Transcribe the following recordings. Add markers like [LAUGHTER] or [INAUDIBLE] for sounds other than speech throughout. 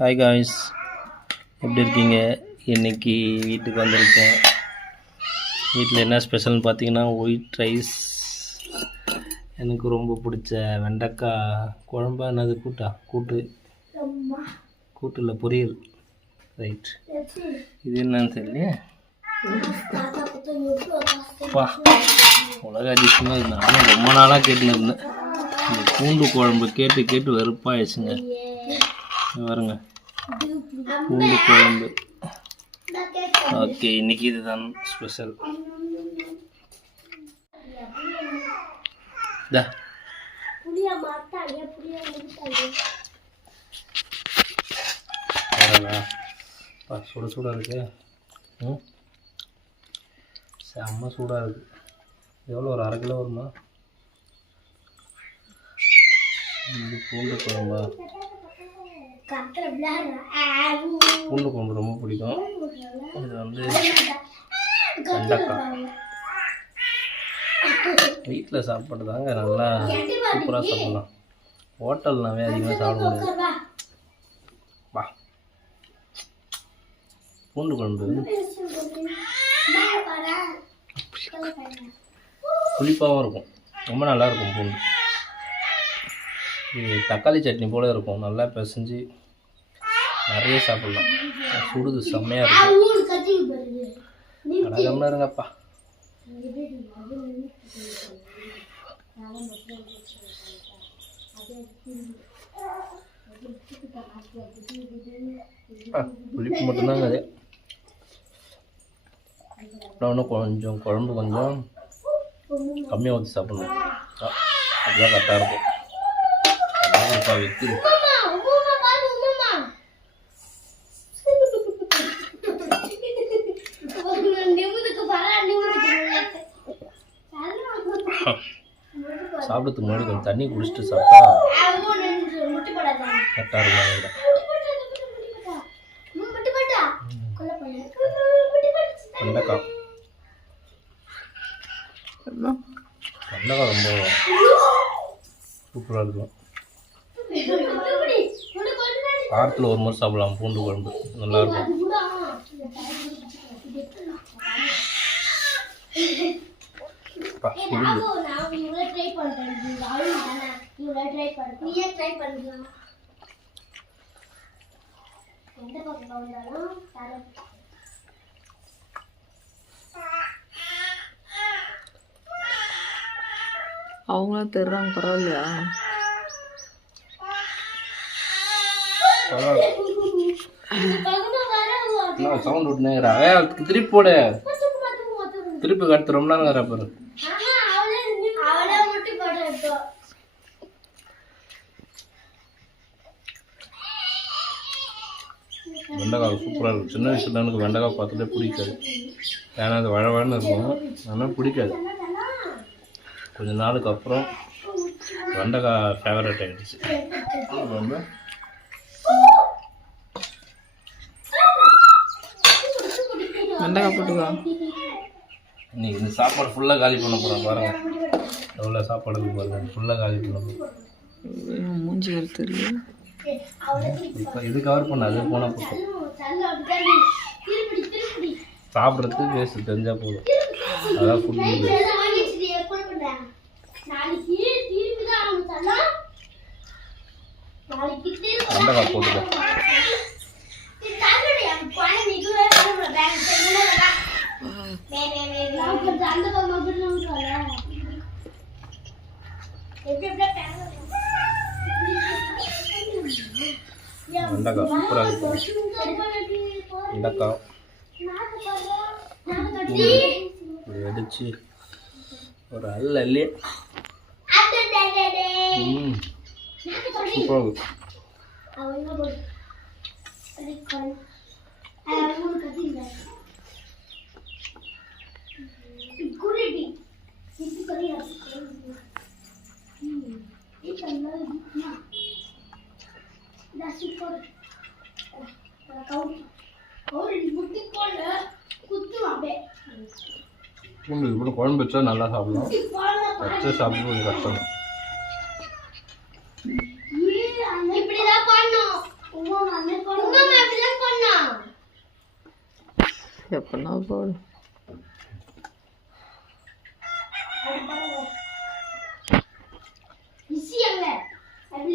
Hi guys எப்படி இருக்கீங்க? இன்றைக்கி வீட்டுக்கு வந்திருக்கேன். வீட்டில் என்ன ஸ்பெஷல்னு பார்த்தீங்கன்னா ஒயிட் ரைஸ் எனக்கு ரொம்ப பிடிச்ச வெண்டைக்காய் குழம்பா. என்னது கூட்டா? கூட்டு. கூட்டு இல்லை பொரியல். ரைட் இது என்னன்னு தெரியலையே? அப்பா உலக அதிசயமாக நானும் ரொம்ப நாளாக கேட்டுன்னு இருந்தேன். இந்த பூண்டு குழம்பு கேட்டு கேட்டு வெறுப்பாயிடுச்சுங்க. பாருங்க. பூண்டு குழம்பு. ஓகே இன்னைக்கு இதுதான் ஸ்பெஷல் சுட சுட இருக்கு. ம்? செம்ம சூடாக இருக்கு. எவ்வளோ ஒரு அரை கிலோ வருமா? பூண்டு குழம்பா? பூண்டு குழம்பு ரொம்ப பிடிக்கும். இது வந்து வெண்டைக்காய். வீட்டில் சாப்பிட்றதாங்க நல்லா சூப்பராக சாப்பிடலாம். ஹோட்டல்னாவே அதிகமாக சாப்பிட முடியாது. வா. பூண்டு குழம்பு. புளிப்பாகவும் இருக்கும். ரொம்ப நல்லா இருக்கும் பூண்டு. இது தக்காளி சட்னி போல இருக்கும். நல்லா பிசைஞ்சு நிறைய சாப்பிடலாம். சுடுது செம்மையாக இருக்கும் அழகம்னா இருங்கப்பா. புளிப்பு மட்டும்தாங்க அது. இன்னும் கொஞ்சம் குழம்பு கொஞ்சம் கம்மியாக ஊற்றி சாப்பிடணும். அதுதான் கரெக்டாக இருக்கும். வெத்து சாப்பிட்றதுக்கு முன்னாடி கொஞ்சம் தண்ணி குடிச்சிட்டு சாப்பிட்டா கரெக்டாக இருக்கும் வெண்டைக்காய் வெண்டைக்காய் ரொம்ப சூப்பராக இருக்கும். வாரத்தில் ஒரு முறை சாப்பிடலாம் பூண்டு குழம்பு. நல்லாயிருக்கும் எந்த பக்கம் வந்தாலும் தர அவங்களும் தெரிறாங்க பரவாயில்லையா பரவாயில்ல. என்ன சவுண்ட் விட்டுனே இருக்கிறா? திருப்பி போடு. திருப்பி கடுத்து ரொம்ப நேரம் இருக்கிற பாரு. வெண்டைக்காய் சூப்பராக இருக்கும் சின்ன வயசுல எனக்கு வெண்டைக்காய் பார்த்துட்டே பிடிக்காது. ஏன்னா அது வழவழன்னு இருக்கும். ஆனால் பிடிக்காது. கொஞ்ச நாளுக்கு அப்புறம் வெண்டைக்காய் ஃபேவரட் ஆகிடுச்சு ரொம்ப வெண்டைக்காய் போட்டுக்கோ. இன்னைக்கு இந்த சாப்பாடு ஃபுல்லாக காலி பண்ண போகிறேன் பாருங்க. எவ்வளோ சாப்பாடு இருக்கு பாருங்க. ஃபுல்லாக காலி பண்ண இவன் மூஞ்சி தெரியல இப்போ இது கவர் பண்ண அது போனால் போதும். திருப்பி சாப்பிட்றதுக்கு வேஸ்ட் தெரிஞ்சால் போதும். அதான் ஃபுட் வெண்டைக்காய் போட்டுக்கோ. வெண்டைக்காய் சூப்பராக இருக்கும் வெண்டைக்காய் இப்படி அடிச்சு ஒரு அல்ல அல்லே ம் சூப்பராக இருக்கும் உங்களுக்கு இப்படி குழம்பு வச்சா நல்லா சாப்பிடலாம். வச்சு சாப்பிட கஷ்டம். எப்படின்னா போடும்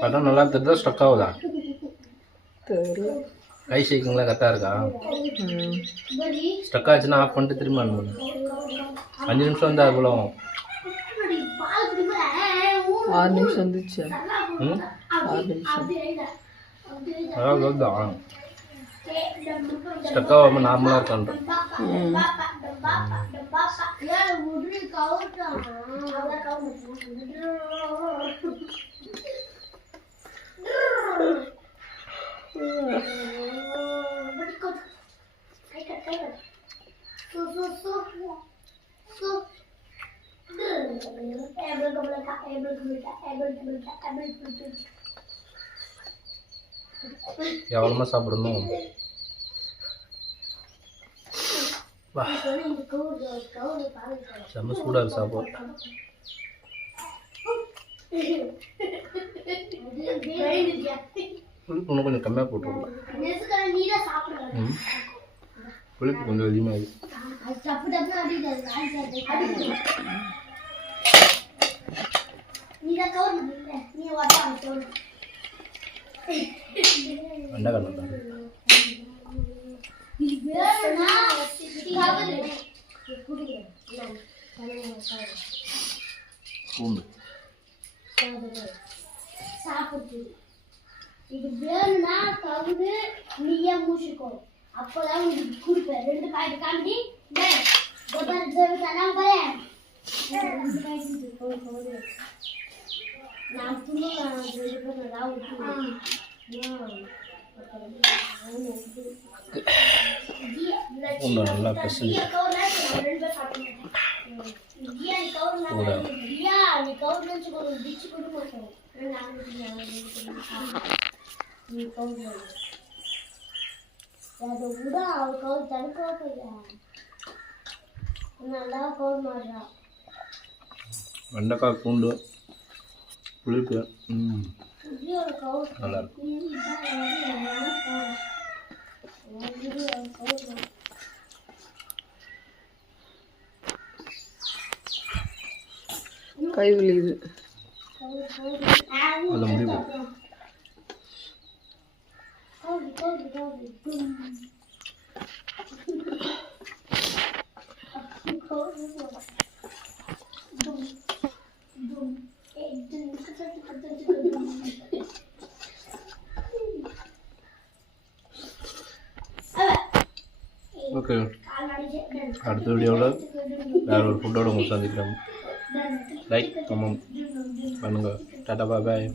படம் நல்லா தெரியுதா ஸ்டக் ஆகுதா? கை ஷேக்கிங்லாம் கரெக்டாக இருக்கா? ஸ்டக் ஆச்சுன்னா ஆஃப் பண்ணிட்டு திரும்ப ஆன் பண்ணு அஞ்சு நிமிஷம் வந்து குடிப்பா ஆறு நிமிஷம் வந்துச்சு. ஆறு நிமிஷம். அதான் வருதான் ஸ்டக் ஆகாமல் நார்மலாக இருக்கான்ற. ம். எவ்வளோமா சாப்பிடணும்? வா. செம்ம சூடாக இருக்கு சாப்பாடு. புளிப்பு இன்னும் கொஞ்சம் கம்மியாக போட்டுருக்கலாம் புளிப்பு கொஞ்சம் அதிகமாக இருக்கு. வேணும்னா கவரு. பூண்டு. சாப்பிட்டு இது வேணும்னா கவுது நீயே மூச்சுக்கோ. அப்போதான் உங்களுக்கு கொடுப்பேன். ரெண்டு பாக்கெட் காண்டி நான் போறேன். பேர் நல்லா மாடுறா. வெண்டைக்காய் பூண்டு. புளிப்பு. நல்லா இருக்கும் கை விழியுது அதில் முடிவு [LAUGHS] ஓகே அடுத்த வீடியோவில் வேறு ஒரு ஃபுட்டோட உங்களுக்கு சந்திக்கிறோம் லைக் கமெண்ட் பண்ணுங்கள் டாட்டா பாய்